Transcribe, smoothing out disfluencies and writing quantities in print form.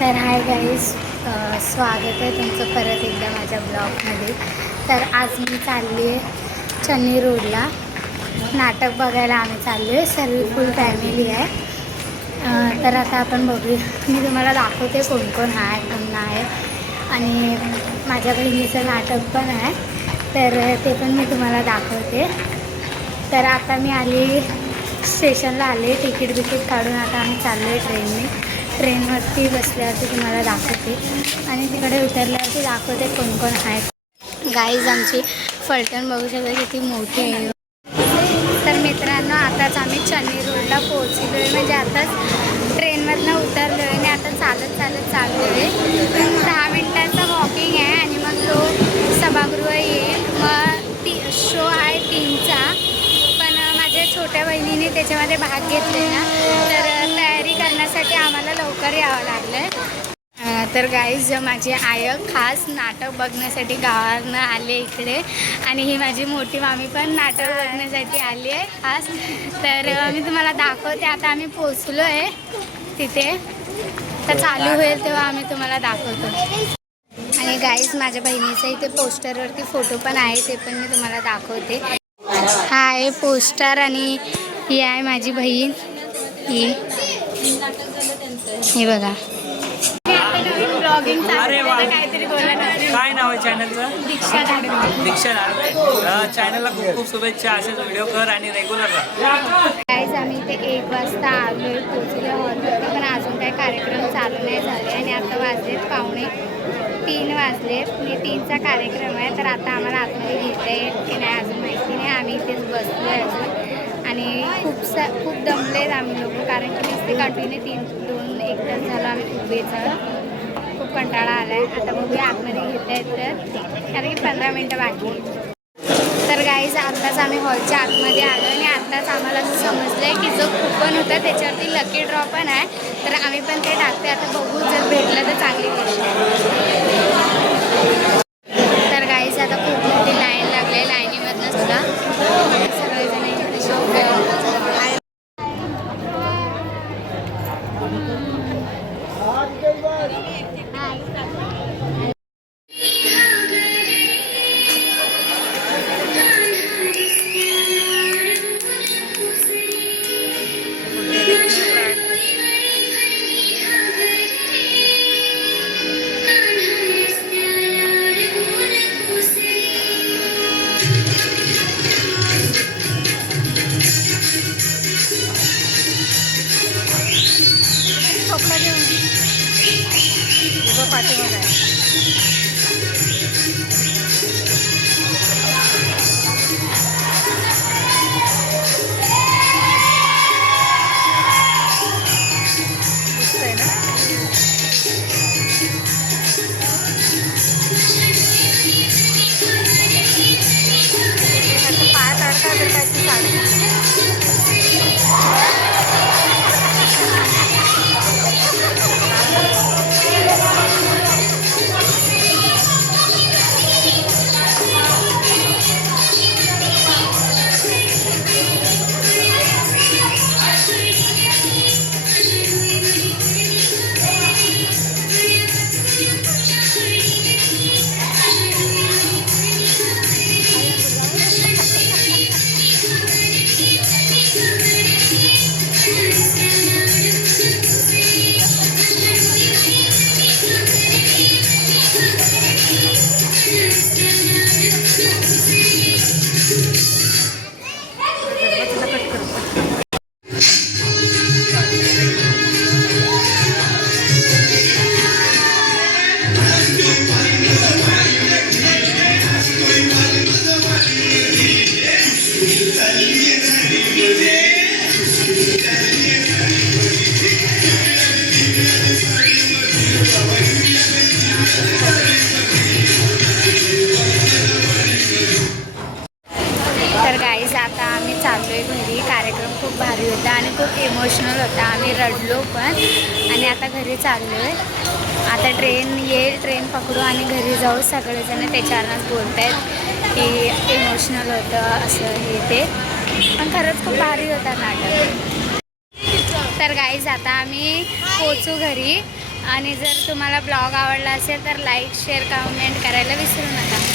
तर hi guys, स्वागत आहे तुमचं परत एकदा माझ्या ब्लॉगमध्ये. तर आज मी चालली आहे चन्नी रोडला. नाटक बघायला आम्ही चाललो आहे, सर्व फुल फॅमिली आहे. तर आता आपण बघूया, मी तुम्हाला दाखवते कोण कोण आहे कोण नाही. आणि माझ्या बहिणीचं नाटक पण आहे, तर ते पण मी तुम्हाला दाखवते. तर आता मी आली स्टेशनला, आले तिकीट काढून आता आम्ही चाललो आहे ट्रेनवरती बसल्यावरती तुम्हाला दाखवते आणि तिकडे उतरल्यावरती दाखवते कोण कोण आहेत. गाईज आमची फलटण बघू शकता किती मोठी आहे. तर मित्रांनो, आताच आम्ही चन्नी रोडला पोहोचलो आहे, म्हणजे आताच ट्रेनमधनं उतरलो आहे आणि आता चालत चाललो आहे. 10 मिनिटांचा वॉकिंग आहे आणि मग तो सभागृह येईल. मग शो आहे 3चा, पण माझ्या छोट्या बहिणीने त्याच्यामध्ये भाग घेतले ना, तर तयारी करण्यासाठी आम्हाला लवकर यावं लागलं. तर गाईज, माझी आई खास नाटक बघण्यासाठी गावानं आले इकडे, आणि ही माझी मोठी मामी पण नाटक बघण्यासाठी आली आहे खास. तर मी तुम्हाला दाखवते. आता आम्ही पोचलो आहे तिथे, तर चालू होईल तेव्हा आम्ही तुम्हाला दाखवतो. आणि गाईज, माझ्या बहिणीचं इथे पोस्टरवरती फोटो पण आहे, ते पण मी तुम्हाला दाखवते. हा आहे पोस्टर आणि ही आहे माझी बहीण. हे बघा, ब्लॉगिंग काहीतरी बोला. काय नाव आहे चॅनलचं? दीक्षा दीक्षा चॅनलला खूप खूप शुभेच्छा. असेच व्हिडिओ कर आणि रेग्युलर राहा. गाईज, आम्ही इथे 1 वाजता आलो पोचलो हॉलवरती, पण अजून काही कार्यक्रम चालू नाही झाले आणि आता वाजलेत 2:45 वाजलेत. मी 3चा कार्यक्रम आहे, तर आता आम्हाला आतमध्ये घेता येईल की नाही अजून माहिती नाही. आम्ही इथेच बसलो आहे अजून आणि खूप दमलेत आम्ही लोक, कारण की नुसते कंटिन्यू 1 तास झालं आम्ही उभेच. खूप कंटाळा आला आहे. आता बघूया आतमध्ये घेता येत तर, कारण की 15 मिनटं बाकी. तर गाईज, आत्ताच आम्ही हॉलच्या आतमध्ये आलो आणि आत्ताच आम्हाला असं समजलं आहे की जो कुपन होता त्याच्यावरती लकी ड्रॉ पण आहे, तर आम्ही पण ते टाकते. आता बघू, जर भेटलं तर चांगली गोष्ट आहे. तर गाईज, आता खूप मोठी लाईन लागली आहे. लाईनीमधनं सुद्धा सगळेजण इथे शो करतात. पाठीमागे आहे. दिसतंय ना? आता पाय काढता तर त्याची साडी. तर गाईज, आता आम्ही चाललो आहे घरी. कार्यक्रम खूप भारी होता आणि खूप इमोशनल होता. आम्ही रडलो पण, आणि आता घरी चाललो आहे. आता ट्रेन येईल, ट्रेन पकडू आणि घरी जाऊ. सगळेजण त्याच्यावरच बोलत आहेत की इमोशनल होतं असं हे ते, पण खरंच खूप भारी होता नाटक. तर गाईज, आता आम्ही पोचू घरी. आणि जर तुम्हाला ब्लॉग आवडला असेल तर लाईक शेअर कमेंट करायला विसरू नका.